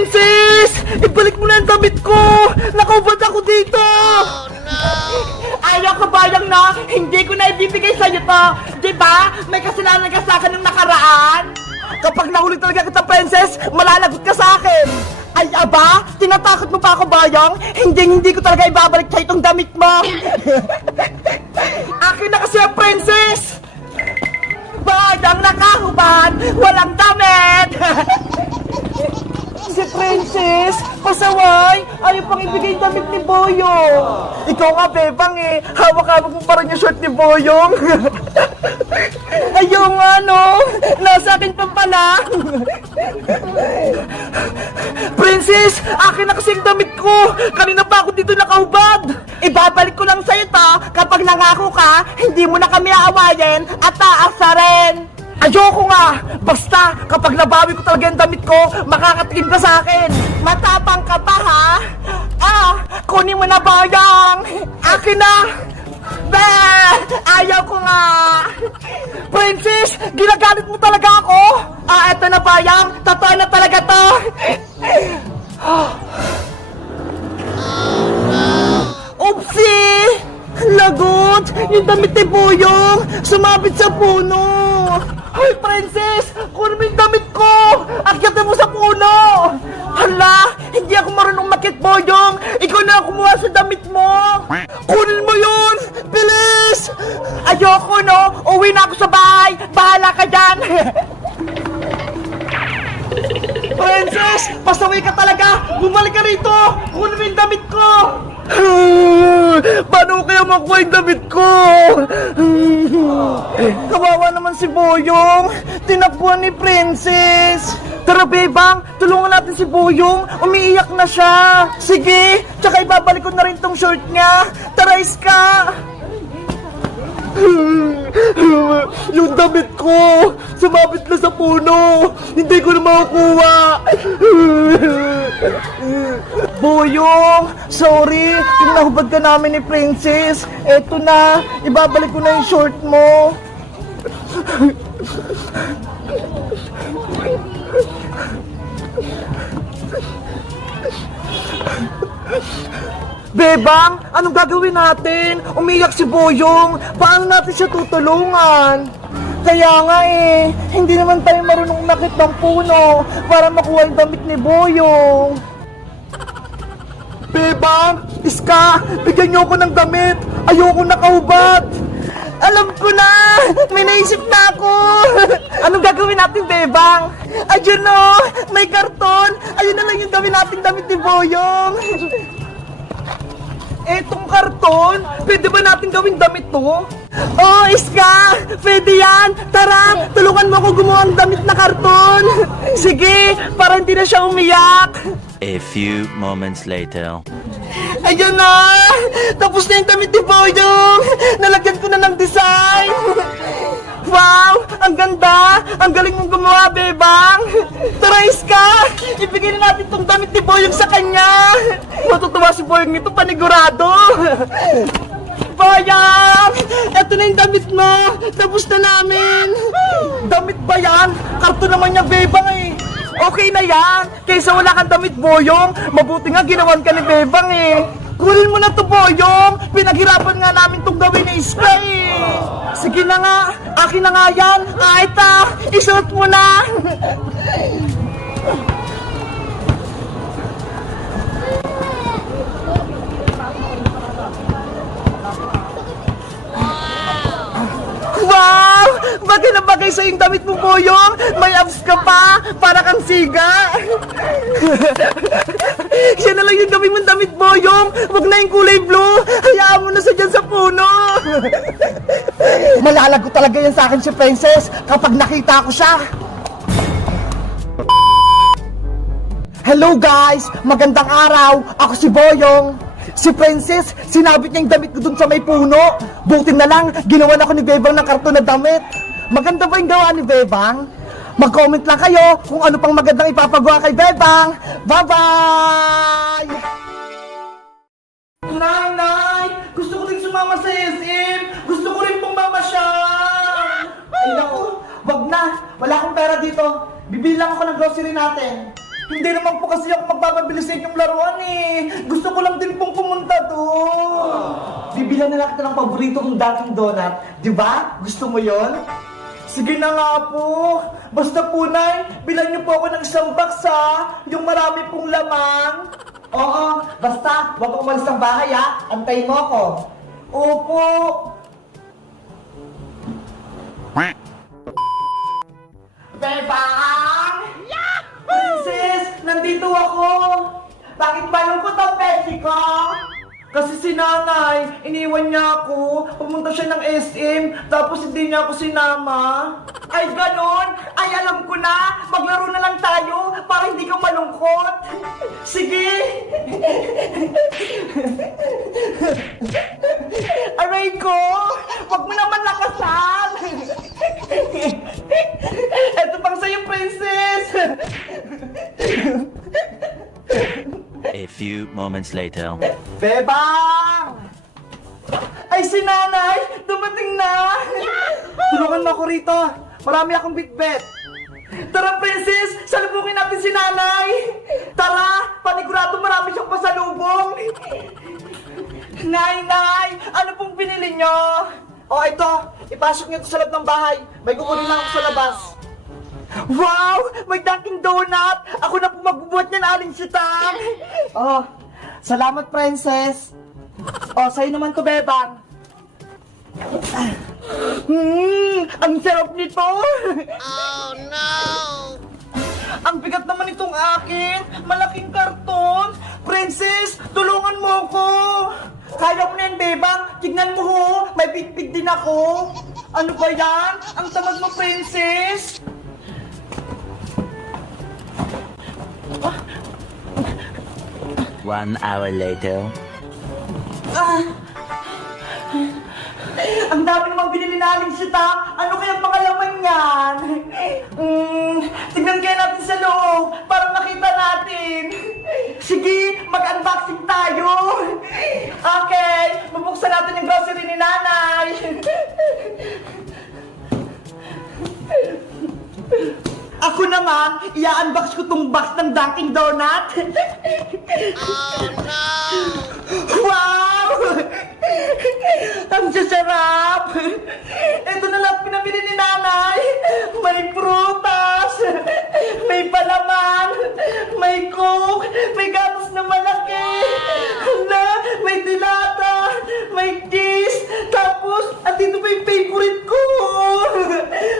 Princess! Ibalik mo na ang damit ko! Nakaubad ako dito! Oh, no! Ayaw ka bayang na, hindi ko na ibibigay sa'yo to. Diba? May kasalanan ka sa akin ng nakaraan. Kapag nahuli talaga kita, Princess, malalagot ka sa akin. Ay, aba? Tinatakot mo pa ako, bayang? Hindi ko talaga ibabalik sa'yo itong damit mo. Akin na kasi ang Princess! Bayang nakahubad, walang damit! Si Princess, pasaway, ayaw pang ibigay yung damit ni Boyong. Ikaw nga, Bebang eh, hawak-hawak mo parang yung shirt ni Boyong. Ayaw nga, no? Nasa akin pa pala. Princess, akin na kasi yung damit ko. Kanina pa ako dito nakahubad. Ibabalik ko lang sa'yo to kapag nangako ka, hindi mo na kami aawayin at taasa rin. Ayoko nga! Basta, kapag nabawi ko talaga yung damit ko, makakatingin ka sa akin! Matapang ka pa, ha? Kunin mo na, bayang! Akin na! Be! Ayaw ko nga! Princess, ginagalit mo talaga ako? Eto na, bayang! Totoo na talaga to! Oopsie! Lagot! Yung damit ni Boyong! Sumabit sa puno! Hoy, Princess! Kunin mo yung damit ko! Akyatin mo sa puno! Hala! Hindi ako marunong makit, Boyong! Ikaw na kumuha sa damit mo! Kunin mo yun! Bilis! Ayoko, no? Uwi na ako sa bahay! Bahala ka dyan! Princess! Pasaway ka talaga! Bumalik ka rito! Kunin mo yung damit ko! Paano kaya makuha yung damit ko? Kawawa naman si Boyong. Tinakbuhan ni Princess. Tara, Bebang, tulungan natin si Boyong. Umiiyak na siya. Sige, tsaka ibabalik ko na rin tong short niya. Tara, Iska. Yung damit ko sumabit na sa puno. Hindi ko na makukuha. Boyong, sorry. Yung nahubad ka namin ni Princess. Eto na, ibabalik ko na yung short mo. Bebang, anong gagawin natin? Umiyak si Boyong. Paano natin siya tutulungan? Kaya nga eh, hindi naman tayo marunong umakit ng puno para makuha yung damit ni Boyong. Bebang, Iska, bigyan niyo ako ng damit. Ayoko nakahubad. Alam ko na! May naisip na ako! Anong gagawin natin, Bebang? Ayun o! May karton! Ayun na lang yung gawin natin damit ni Boyong! Etong karton? Pwede ba natin gawin damit to? Oh, Iska! Pwede yan! Tara! Tulungan mo ako gumawa ng damit na karton! Sige! Para hindi na siya umiyak! A few moments later. Ayan na! Tapos na yung damit ni Boyong! Nalagyan ko na ng design! Wow! Ang ganda! Ang galing mong gumawa, Bebang! Tara, Iska! Ibigay na natin tong damit ni Boyong sa kanya! Matutuwa si Boyong nito, panigurado! Boyong! Eto na yung damit mo! Tapos na namin! Damit ba yan? Karton naman niya, Bebang eh! Okay na yan! Kaysa wala kang damit, Boyong! Mabuti nga ginawan ka ni Bebang eh! Kunin mo na to, Boyong! Pinaghirapan nga namin tong gawin ni Iska eh! Sige na nga! Akin na nga yan! Ito! Isuot mo na! Wow! Bagay na bagay sa yung damit mo, Boyong! May abs ka pa! Para kang siga! Siya na lang yung gawin mong damit, Boyong! Huwag na yung kulay blue! Hayaan mo na sa dyan sa puno! Malalago talaga yan sa akin si Princess kapag nakita ko siya! Hello guys! Magandang araw! Ako si Boyong! Si Princess, sinabit niya yung damit ko dun sa may puno. Buti na lang, ginawa na ako ni Bebang ng karton na damit. Maganda ba yung gawa ni Bebang? Mag-comment lang kayo kung ano pang magandang ipapagawa kay Bebang. Bye-bye! Nay! Gusto ko rin sumama sa SM! Gusto ko rin pong mamasyal! Ay naku, wag na! Wala akong pera dito. Bibili lang ako ng grocery natin. Hindi naman po kasi ako magpapabili sa inyong laruan eh. Gusto ko lang din pong pumunta doon. Bibilan na lang kita ng paborito kong Dunkin' Donut. Di ba? Gusto mo yon? Sige na nga po. Basta po, Nay, bilan niyo po ako ng isang box ha. Yung marami pong laman. Oo, basta huwag kang umalis ng bahay ha. Antayin mo ako. Opo. Bebang! Princess, nandito ako. Bakit malungkot ang Bessie ko? Kasi si nanay, iniwan niya ako. Pumunta siya ng SM, tapos hindi niya ako sinama. Ay, ganon? Ay, alam ko na. Maglaro na lang tayo para hindi ka malungkot. Sige. Aray ko, wag mo naman lakasan. Ito pang sa'yo, princess. A few moments later. Bebang! Ay, si nanay! Dumating na! Tulungan mo ako rito. Marami akong bitbet. Tara, princess! Salubungin natin si nanay! Tara! Panigurado marami siyang pasalubong! Nay! Ano pong binili niyo? O, ito. Ipasok niyo ito sa loob ng bahay. May kukunin lang ako sa labas. Wow! May Dunkin' Donut! Ako na po magbubuhat niyan, Aling Sitang! Oh, salamat, princess. Oh, sa'yo naman to, Bebang. Ang sarap nito! Oh no! Ang bigat naman itong akin! Malaking karton! Princess, tulungan mo ko! Kaya mo na yan, Bebang! Tignan mo ho! May bitbit din ako! Ano ba yan? Ang tamad mo, princess! 1 hour later. Ang dami namang binili na Aling Sita. Ano kaya pangalaman yan? Tignan kaya natin sa loob para makita natin. Sige, mag-unboxing tayo. Okay, bubuksan natin yung grocery ni nanay. Ako naman, i-unbox ko tong box ng Dunkin' Donut. Oh no! Wow! Ang sasarap! Ito na lang pinamili ni nanay. May prutas, may palaman, may coke, may gatas na malaki, hala, may dilata, may cheese, tapos, andito pa yung favorite ko.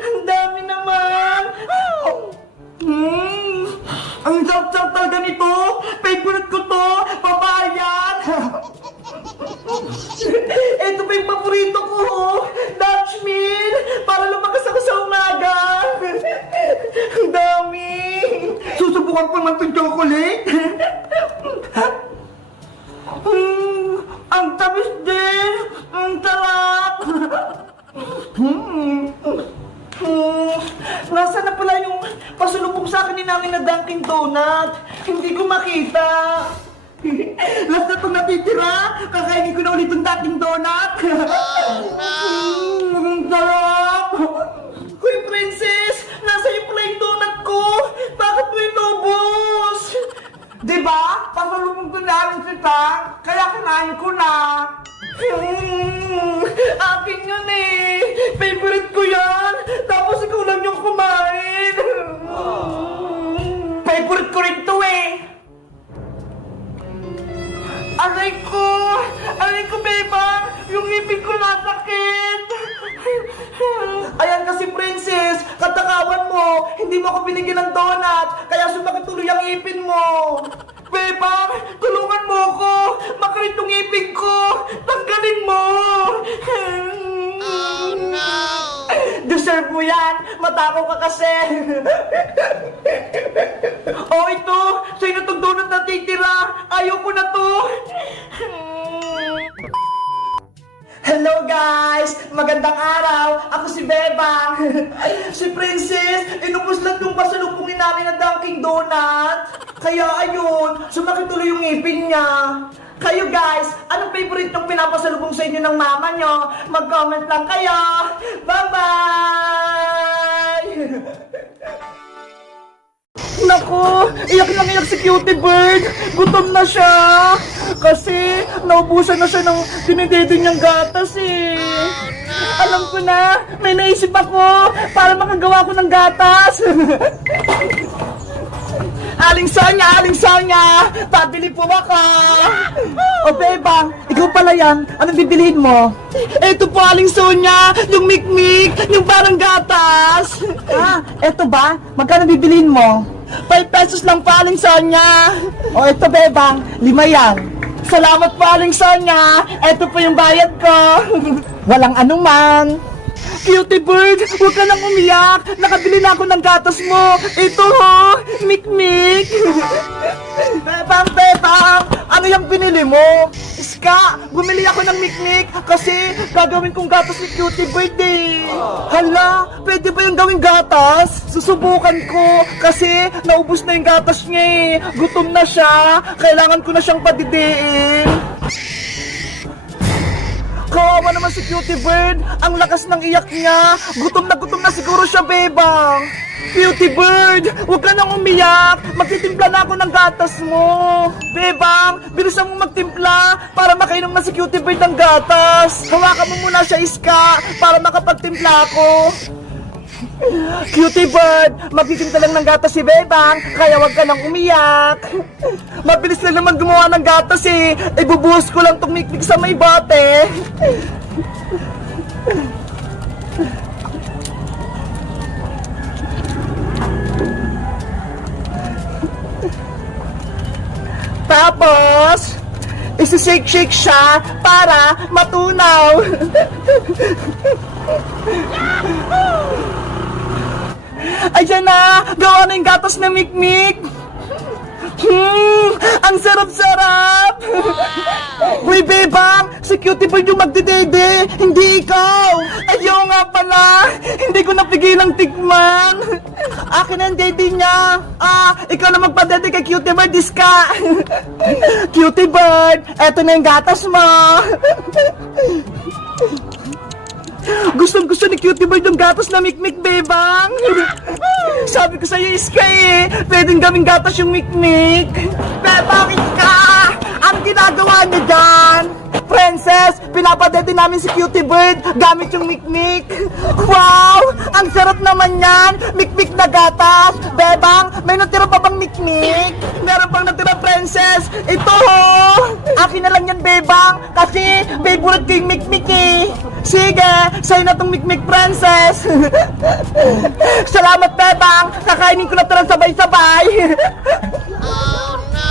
Ang dami naman. Ang sarap-sarap talaga nito. Favorite ko to. Papayan. Ito pa yung paborito ko. Dutch meal. Para lumakas ako sa umaga. Ang dami. Susubukan ko naman itong chocolate. Ang tamis din. Ang sarap. Nasaan na pala yung pasulubong sa akin ni namin na Dunkin' Donut? Hindi ko makita. Last na itong natitira. Kakainin ko na ulit yung Dunkin' Donut. Ang sarap. Hoy, princess! Nasa iyo pala yung donut ko. Bakit mo inubos? Diba? Pasulubong ko na rin kita. Kaya kinain ko na. Akin yun eh! Favorite ko yan! Tapos ikaw lang yung kumain! Favorite ko rin to eh! Aray ko! Aray ko, Beba! Yung ngipin ko nasakit! Ayan kasi, princess! Katakawan mo! Hindi mo ako binigyan ng donut! Kaya sumakit tuloy ang ngipin mo! Beba, tulungan mo ko! Makalit yung ngipin ko! Tanggalin mo! Oh no! Deserve mo yan! Matakaw ka kasi! Oh, ito! Sa'yo na itong donut na titira! Ayaw ko na to! Hello guys! Magandang araw! Ako si Bebang! Si Princess, inubos lang yung pasalubungin namin ng Dunkin' Donut! Kaya ayun, sumakit tuloy yung ngipin niya! Kayo guys, anong favorite nyung pinapasalubong sa inyo ng mama nyo? Mag-comment lang kayo! Bye-bye! Naku, iyak lang iyak si Cutie Bird. Gutom na siya. Kasi naubusan na siya ng dinidede niyang gatas eh. Alam ko na, may naisip ako para makagawa ko ng gatas. Aling Sonya, pabili po ako. O Bebang, ikaw pala yan. Anong bibilihin mo? Eto po, Aling Sonya, yung mikmik, yung parang gatas. Eto ba? Magkano bibilihin mo? 5 pesos lang po, Aling Sonya. O eto Bebang, 5 yan. Salamat po, Aling Sonya. Eto po yung bayad ko. Walang anuman. Cutie Bird, huwag ka nang umiyak. Nakabili na ako ng gatas mo. Ito ho, mikmik. Bebang, ano yung binili mo? Iska, bumili ako ng mikmik kasi gagawin kong gatas ni Cutie Bird eh. Hala, pwede ba yung gawing gatas? Susubukan ko kasi naubos na yung gatas niya eh. Gutom na siya, kailangan ko na siyang padidiin. Kawawa naman si Cutie Bird. Ang lakas ng iyak niya. Gutom na siguro siya, Bebang. Cutie Bird, huwag ka nang umiyak. Magtitimpla na ako ng gatas mo. Bebang, bilisan mo magtimpla para makainom na si Cutie Bird ng gatas. Hawakan mo muna siya, Iska, para makapagtimpla ako. Cutie Bird, magtitinta lang ng gatas si Bebang, kaya wag ka nang umiyak. Mabilis lang naman gumawa ng gatas eh. Ibubuhos ko lang tong mikmik sa may bote. Tapos, isi-shake-shake siya para matunaw. Ayan na! Gawa na yung gatas na mikmik! Ang sarap-sarap! Uy, Bebang! Si Cutie Bird yung magdidede! Hindi ikaw! Ayaw nga pala! Hindi ko napigilang tikman! Akin ang dede niya! Ikaw na magpadede kay Cutie Bird, Iska! Cutie Bird! Eto na yung gatas mo! Gustong-gusto ni Cutie Bird yung gatas na mikmik, Bebang. Sabi ko sa'yo, Iska eh. Pwedeng gawing gatas yung mikmik. Bebang, Iska! Ang ginagawa niyo dyan? Princess, pinapadede namin si Cutie Bird gamit yung mikmik. Wow! Ang sarap naman yan! Mikmik na gatas! Bebang, may natira pa bang mikmik? Meron pang natira, Princess! Ito ho! Akin na lang yan, Bebang! Kasi favorite ko yung mikmik eh! Sige, sa'yo na tong mikmik, Princess! Salamat, Bebang! Kakainin ko na ito ng sabay-sabay! Oh no!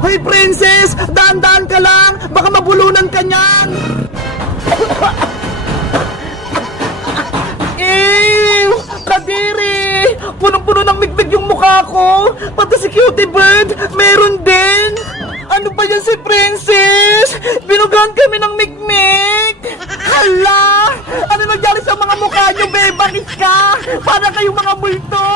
Hoy, Princess! Daan-daan ka lang! Baka mabulunan ka niyan! Ew! Kadiri! Punong-puno ng mikmik yung mukha ko! Pati si Cutie Bird, meron din! Ano ba yan si Princess? Binugahan kami ng mikmik! Hala! Ano nangyari sa mga mukha niyo, Bebang, Iska? Para kayong mga multo!